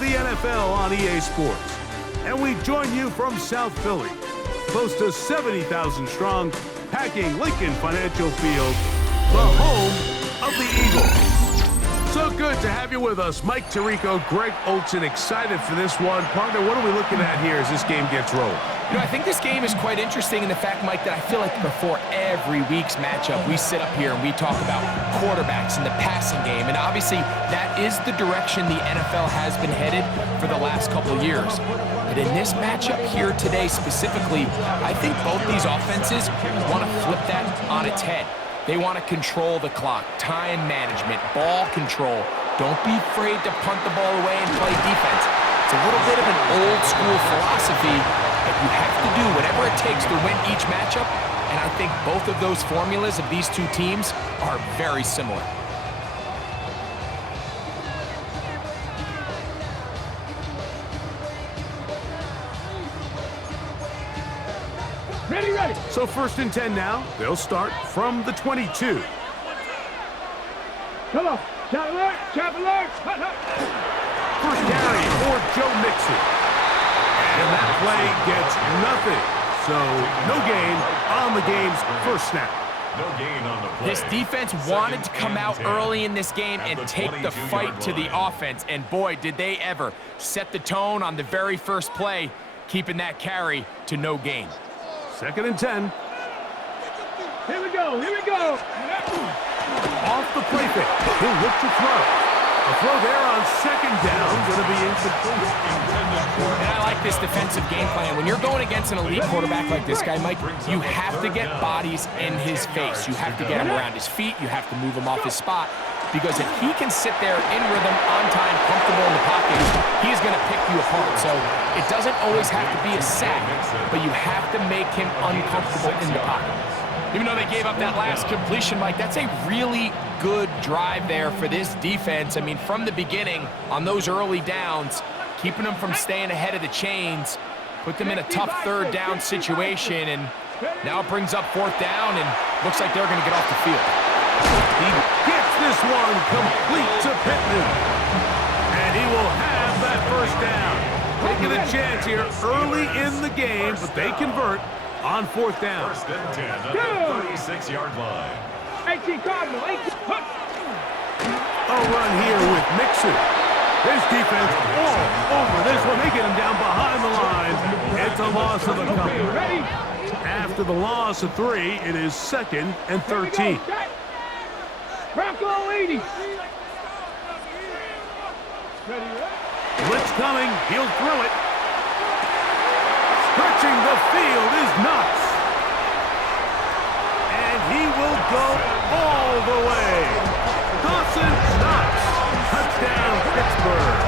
the NFL on EA Sports. And we join you from South Philly, close to 70,000 strong, packing Lincoln Financial Field, the home of the Eagles. So good to have you with us. Mike Tirico, Greg Olsen, excited for this one. Partner, what are we looking at here as this game gets rolling? You know, I think this game is quite interesting in the fact, Mike, that I feel like before every week's matchup, we sit up here and we talk about quarterbacks and the passing game. And obviously, that is the direction the NFL has been headed for the last couple of years. But in this matchup here today specifically, I think both these offenses want to flip that on its head. They want to control the clock, time management, ball control. Don't be afraid to punt the ball away and play defense. It's a little bit of an old school philosophy, but you have to do whatever it takes to win each matchup, and I think both of those formulas of these two teams are very similar. Ready. So 1st and 10 now. They'll start from the 22. Come on. Chop alert. First down for Joe Mixon. And that play gets nothing. So no gain on the game's first snap. No gain on the play. This defense wanted to come out early in this game and take the fight to the offense. And boy, did they ever set the tone on the very first play, keeping that carry to no gain. 2nd and 10. Here we go. Off the play fake. He'll look to throw. A throw there on 2nd down. Going to be incomplete. And I like this defensive game plan. When you're going against an elite quarterback like this guy, Mike, you have to get bodies in his face. You have to get him around his feet. You have to move him off his spot. Because if he can sit there in rhythm, on time, comfortable in the pocket, he's going to pick you apart. So it doesn't always have to be a sack, but you have to make him uncomfortable in the pocket. Even though they gave up that last completion, Mike, that's a really good drive there for this defense. I mean, from the beginning, on those early downs, keeping them from staying ahead of the chains, put them in a tough 3rd down situation, and now it brings up 4th down, and looks like they're going to get off the field. He gets this one complete to Pittman. And he will have that 1st down. Taking a chance here early in the game, but they convert on 4th down. 1st and 10 at the 36-yard line. 18 Cardinal. A run here with Mixon. This defense all over this one. They get him down behind the line. It's a loss of a couple. After the loss of 3, it is 2nd and 13. Bronco 80. Blitz coming. He'll throw it. Stretching the field is Knox. And he will go all the way. Dawson Knox. Touchdown, Pittsburgh.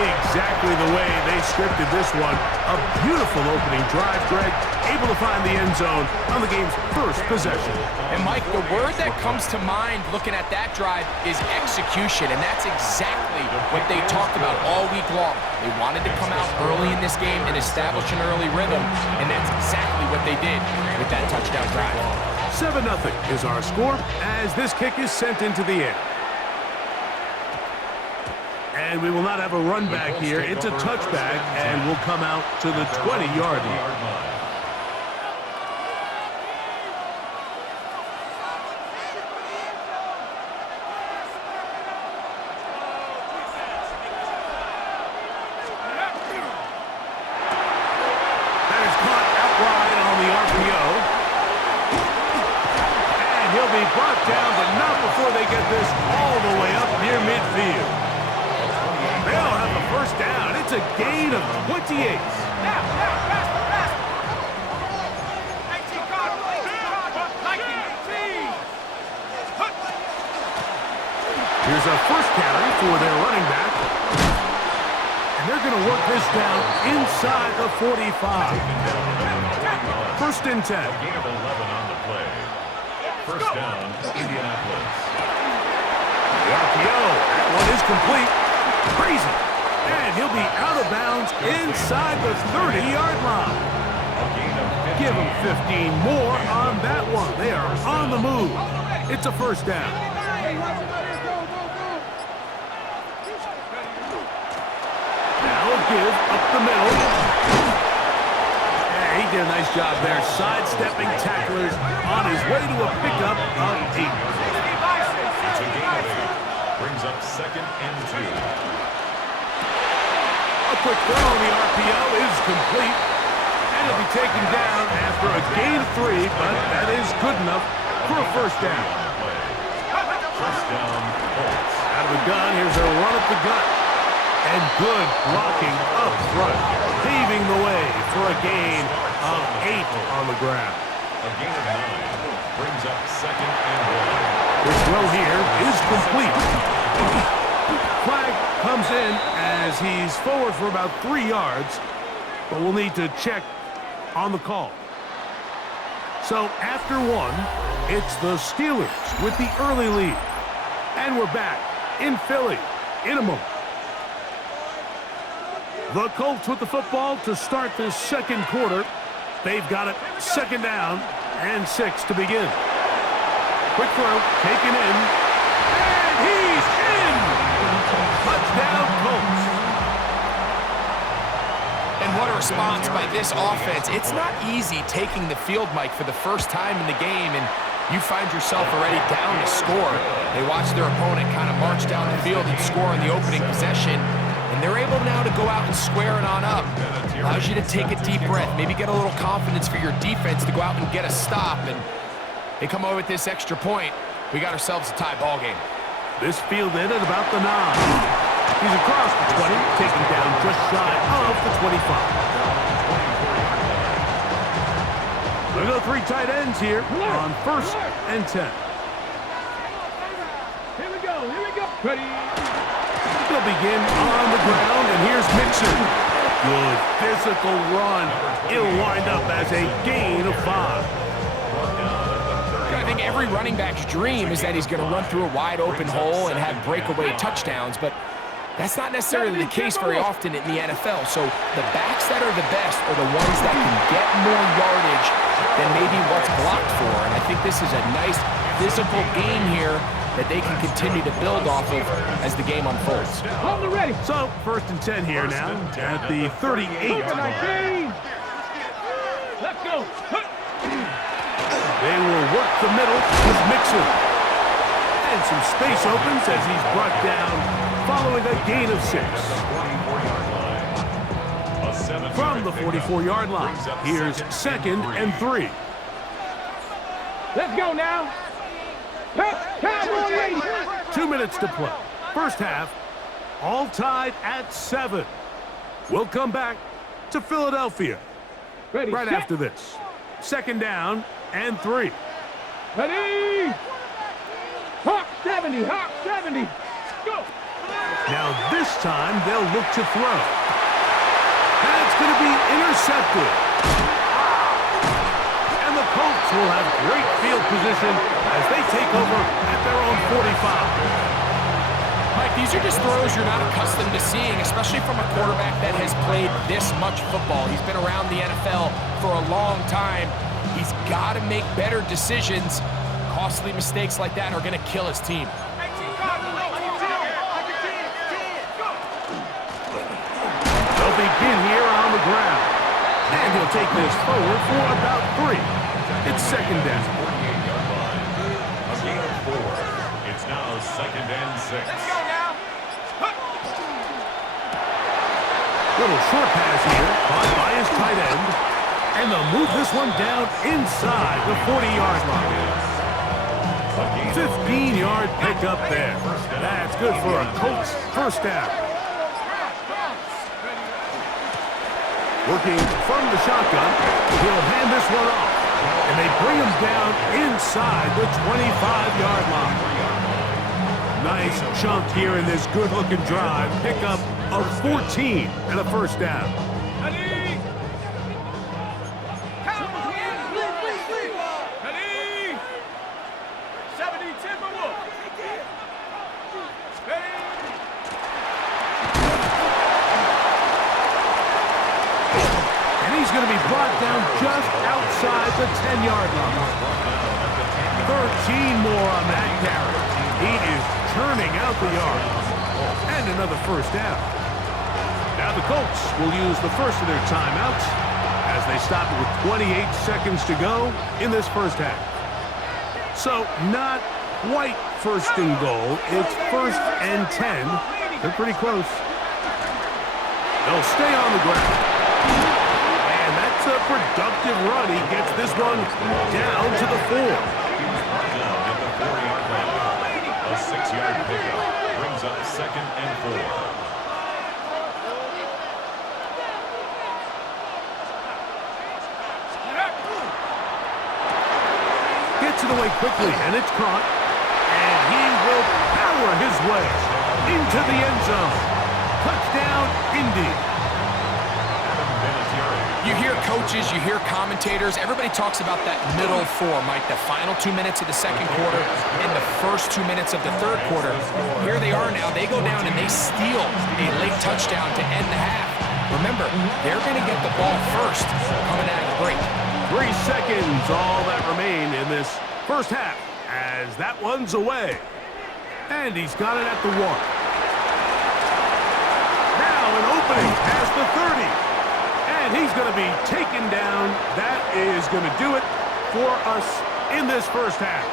Exactly the way they scripted this one. A beautiful opening drive, Greg. Able to find the end zone on the game's first possession. And Mike, the word that comes to mind looking at that drive is execution, and that's exactly what they talked about all week long. They wanted to come out early in this game and establish an early rhythm, and that's exactly what they did with that touchdown drive. 7-0 is our score as this kick is sent into the air. And we will not have a run back here. It's a touchback, and will come out to the 20-yard line. That is caught outright on the RPO. And he'll be brought down, but not before they get this all the way up near midfield. They'll have the 1st down. It's a gain of 28. Here's a 1st carry for their running back. And they're going to work this down inside the 45. 1st and 10. Gain of 11 on the play. 1st down, Indianapolis. The RPO. That one is complete. Crazy. And he'll be out of bounds inside the 30-yard line. Give him 15 more on that one. They are on the move. It's a 1st down. give up the middle. Yeah, he did a nice job there, sidestepping tacklers on his way to a pickup of 8. It's a gain of 8. Brings up 2nd and 2. A quick throw on the RPO is complete. And he'll be taken down after a gain of 3, but that is good enough for a first down. First down, Colts. Out of the gun, here's a run up the gut. And good blocking up front, paving the way for a gain of 8 on the ground. A gain of 9 brings up 2nd and 1. This throw here is complete. Flag comes in as he's forward for about 3 yards, but we'll need to check on the call. So after 1, it's the Steelers with the early lead. And we're back in Philly in a moment. The Colts with the football to start this second quarter. They've got it 2nd down and 6 to begin. Quick throw, taken in, and he's in! Touchdown, Colts. And what a response by this offense. It's not easy taking the field, Mike, for the first time in the game, and you find yourself already down to score. They watch their opponent kind of march down the field and score in the opening possession, and they're able now to go out and square it on up. Allows you to take a deep breath, maybe get a little confidence for your defense to go out and get a stop, and they come over with this extra point. We got ourselves a tie ball game. This fielded at about the 9. He's across the 20, taken down just shy of the 25. We'll go 3 tight ends here on 1st and 10. Here we go. Ready. They'll begin on the ground, and here's Mixon. Good physical run. It'll wind up as a gain of 5. I think every running back's dream is that he's going to run through a wide open hole and have breakaway touchdowns, but that's not necessarily the case very often in the NFL. So the backs that are the best are the ones that can get more yardage than maybe what's blocked for. And I think this is a nice physical game here that they can continue to build off of as the game unfolds. Hold the ready. So 1st and 10 here now at the 38. Let's go. They will work the middle with Mixon. And some space opens as he's brought down following a gain of 6. From the 44-yard line, here's 2nd and 3. Let's go now. Cowboy ready. 2 minutes to play. First half, all tied at 7. We'll come back to Philadelphia Ready. right set. after this. 2nd down and 3. Ready. Hawk 70. Go. Now this time they'll look to throw. And it's going to be intercepted. And the Colts will have great field position as they take over at their own 45. Mike, these are just throws you're not accustomed to seeing, especially from a quarterback that has played this much football. He's been around the NFL for a long time. He's got to make better decisions. Costly mistakes like that are going to kill his team. They'll begin here on the ground. And he'll take this forward for about 3. It's 2nd down. A gain of 4. It's now 2nd and 6. Little short pass here, caught by his tight end. And they'll move this one down inside the 40-yard line. 15-yard pickup there. That's good for a Colts first down. Working from the shotgun, he'll hand this one off. And they bring him down inside the 25-yard line. Nice chunk here in this good-looking drive. Pickup of 14 and a first down. Going to be brought down just outside the 10-yard line. 13 more on that carry. He is churning out the yards. And another first down. Now the Colts will use the first of their timeouts as they stop it with 28 seconds to go in this first half. So not quite first and goal. It's 1st and 10. They're pretty close. They'll stay on the ground. And that's a productive run. He gets this one down to the 4. Down at the 4-yard line. A 6-yard pickup brings up 2nd and 4. Gets it away quickly, and it's caught. And he will power his way into the end zone. Touchdown, Indy. You hear coaches, you hear commentators, everybody talks about that middle 4, Mike, the final 2 minutes of the second quarter and the first 2 minutes of the third quarter. Here they are now. They go down and they steal a late touchdown to end the half. Remember, they're going to get the ball first coming out of the break. 3 seconds, all that remain in this first half as that one's away. And he's got it at the 1. Now an opening past the 30. And he's going to be taken down. That is going to do it for us in this first half.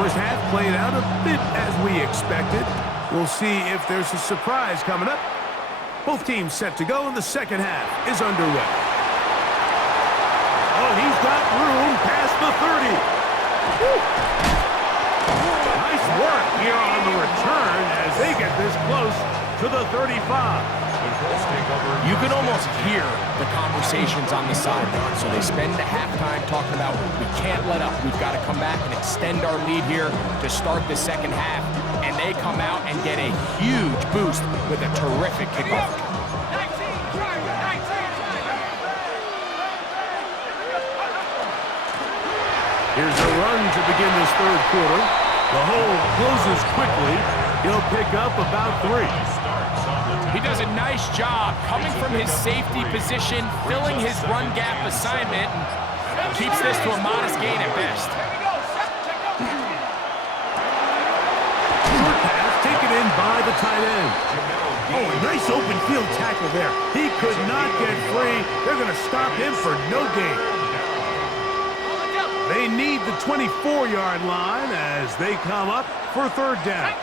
First half played out a bit as we expected. We'll see if there's a surprise coming up. Both teams set to go, and the second half is underway. Oh, he's got room past the 30. Woo. Nice work here on the return as they get this close to the 35. You can almost hear the conversations on the sideline. So they spend the halftime talking about, we can't let up. We've got to come back and extend our lead here to start the second half. And they come out and get a huge boost with a terrific kickoff. Here's a run to begin this third quarter. The hole closes quickly. He'll pick up about 3. He does a nice job coming from his safety position, filling his run gap assignment, and keeps this to a modest gain at best. Short pass taken in by the tight end. Oh, a nice open field tackle there. He could not get free. They're going to stop him for no gain. They need the 24-yard line as they come up for third down.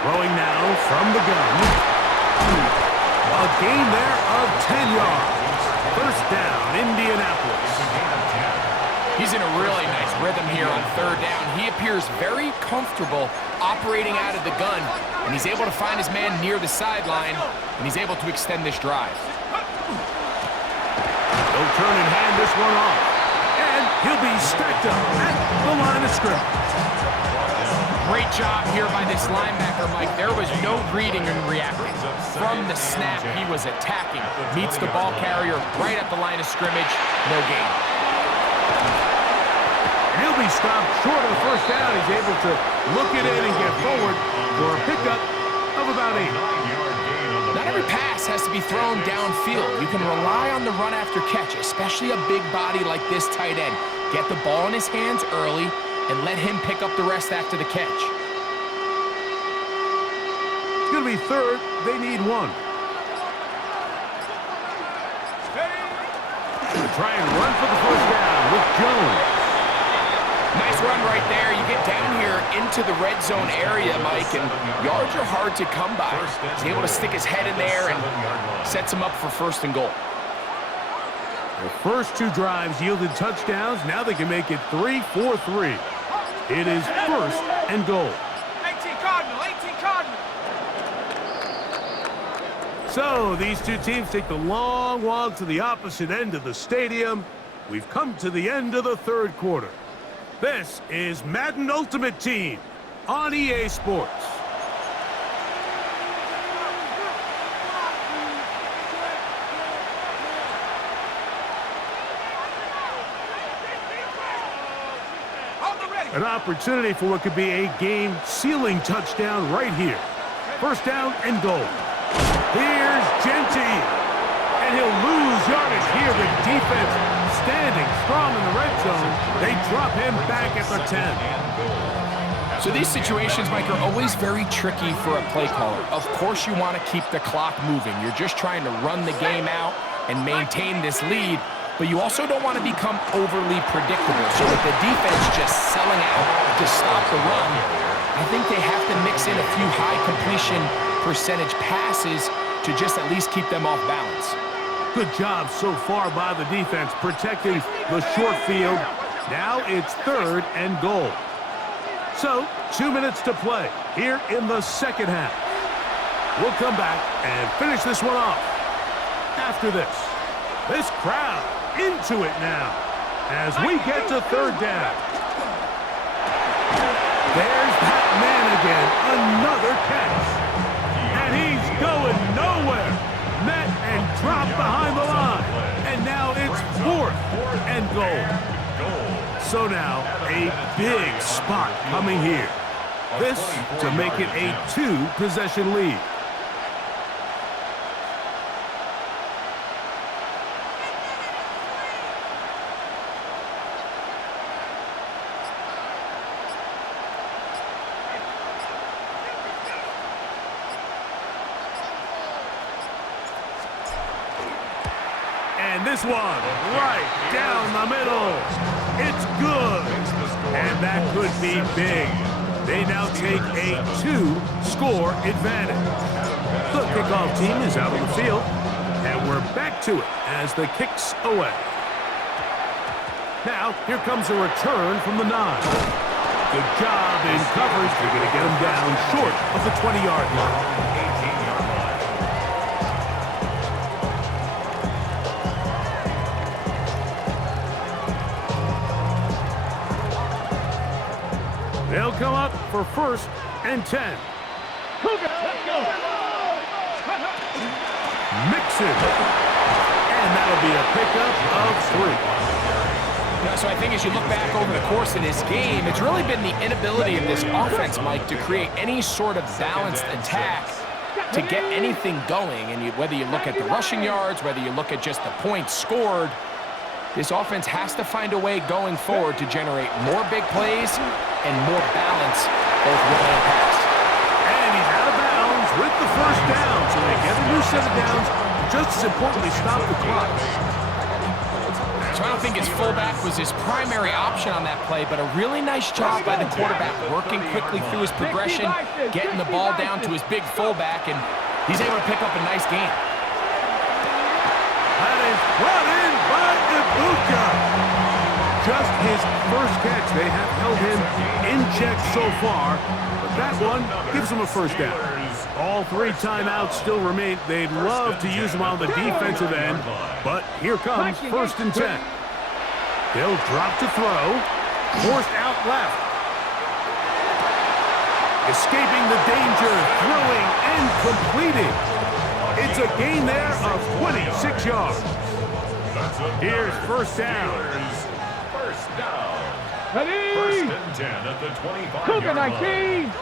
Throwing now from the gun. A gain there of 10 yards. First down, Indianapolis. He's in a really nice rhythm here on third down. He appears very comfortable operating out of the gun, and he's able to find his man near the sideline, and he's able to extend this drive. He'll turn and hand this one off. And he'll be stacked up at the line of scrimmage. Great job here by this linebacker, Mike. There was no reading and reacting. From the snap, he was attacking. Meets the ball carrier right at the line of scrimmage. No gain. He'll be stopped short of the first down. He's able to look it in and get forward for a pickup of about 8. Not every pass has to be thrown downfield. You can rely on the run after catch, especially a big body like this tight end. Get the ball in his hands early and let him pick up the rest after the catch. It's going to be third. They need 1. Try and run for the first down with Jones. Nice run right there. You get down here into the red zone area, Mike, and yards are hard to come by. He's able to stick his head in there and sets him up for first and goal. The first two drives yielded touchdowns. Now they can make it 3-4-3. It is first and goal. 18 Cardinal, 18 Cardinal. So these two teams take the long walk to the opposite end of the stadium. We've come to the end of the third quarter. This is Madden Ultimate Team on EA Sports. An opportunity for what could be a game-sealing touchdown right here. First down and goal. Here's Genty. And he'll lose yardage here. The defense standing strong in the red zone. They drop him back at the 10. So these situations, Mike, are always very tricky for a play caller. Of course you want to keep the clock moving. You're just trying to run the game out and maintain this lead. But you also don't want to become overly predictable. So with the defense just selling out to stop the run, I think they have to mix in a few high completion percentage passes to just at least keep them off balance. Good job so far by the defense protecting the short field. Now it's third and goal. So 2 minutes to play here in the second half. We'll come back and finish this one off after this. This crowd into it now as we get to third down. There's that man again, another catch. And he's going nowhere. Met and dropped behind the line. And now it's fourth and goal. So now a big spot coming here. This to make it a 2-possession lead. And this one, right down the middle. It's good. And that could be big. They now take a 2-score advantage. The kickoff team is out on the field. And we're back to it as the kick's away. Now, here comes a return from the 9. Good job in coverage. They're going to get him down short of the 20-yard line. They'll come up for first and 10. Let's go. Mixon. And that'll be a pickup of 3. So I think as you look back over the course of this game, it's really been the inability of this offense, Mike, to create any sort of balanced attack to get anything going. And whether you look at the rushing yards, whether you look at just the points scored, this offense has to find a way going forward to generate more big plays and more balance, both run and pass. And he's out of bounds with the first down. So they get a new set of downs. Just as importantly, stop the clock. So I don't think his fullback was his primary option on that play, but a really nice job by the quarterback working quickly through his progression, getting the ball down to his big fullback, and he's able to pick up a nice gain. That is brought in by Ibuka. Just his first catch. They have held him in check so far, but that one gives him a first down. All 3 timeouts still remain. They'd love to use them on the defensive end, but here comes first and 10. They'll drop to throw. Forced out left. Escaping the danger, throwing and completing. It's a gain there of 26 yards. Here's first down. First down. Ready? First and 10 at the 25-yard Cougar line. 19.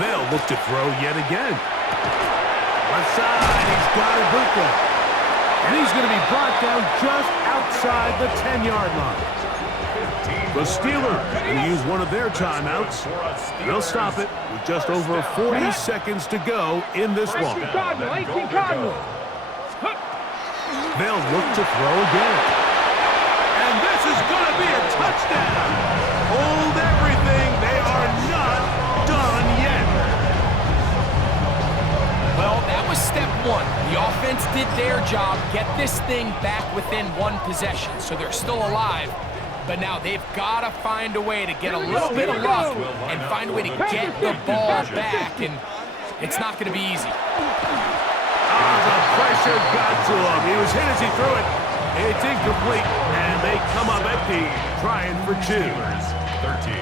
They'll look to throw yet again. Left side, he's got Ibuka. And he's going to be brought down just outside the 10-yard line. The Steelers will use one of their timeouts. They'll stop it with just over 40 seconds to go in this one. 18 Cardinal, 18 Cardinal. They'll look to throw again. And this is going to be a touchdown. Hold everything. They are not done yet. Well, that was step one. The offense did their job, get this thing back within one possession, so they're still alive. But now they've got to find a way to get a little bit of luck and find a way to get the ball back, and it's not going to be easy. Oh, the pressure got to him. He was hit as he threw it. It's incomplete, and they come up empty, trying for 2. 13.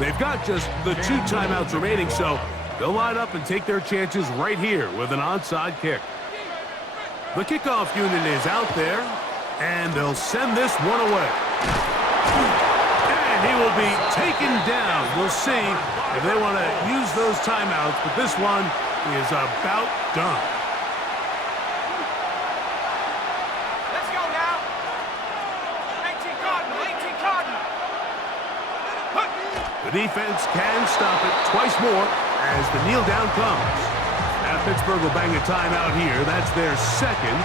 They've got just the 2 timeouts remaining, so they'll line up and take their chances right here with an onside kick. The kickoff unit is out there, and they'll send this one away. And he will be taken down. We'll see if they want to use those timeouts, but this one is about done. Let's go now. 18 Cardinal, 18 Cardinal. The defense can stop it twice more as the kneel down comes. Now Pittsburgh will bang a timeout here. That's their second.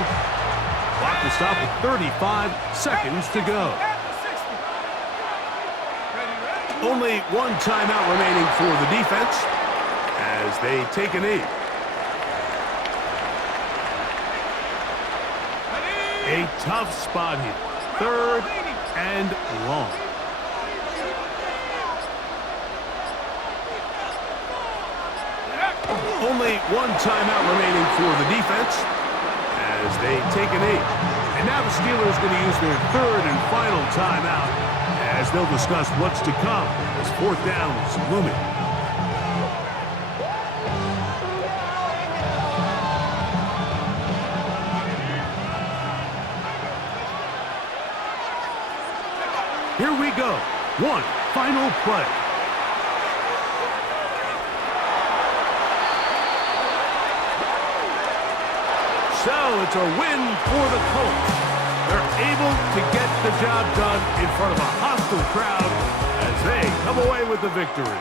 Clock will stop with 35 seconds to go. Only 1 timeout remaining for the defense as they take a knee. A tough spot here. 3rd and long. Only 1 timeout remaining for the defense as they take a knee. And now the Steelers are going to use their 3rd and final timeout as they'll discuss what's to come as 4th down is looming. Here we go. 1 final play. So it's a win for the Colts. They're able to get the job done in front of a hostile crowd as they come away with the victory.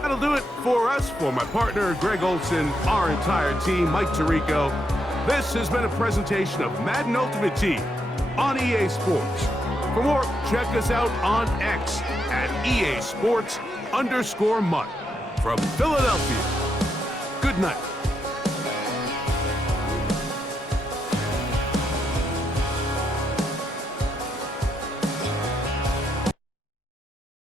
That'll do it for us. For my partner, Greg Olson, our entire team, Mike Tirico, this has been a presentation of Madden Ultimate Team on EA Sports. For more, check us out on X at EA Sports_Mutt. From Philadelphia, good night.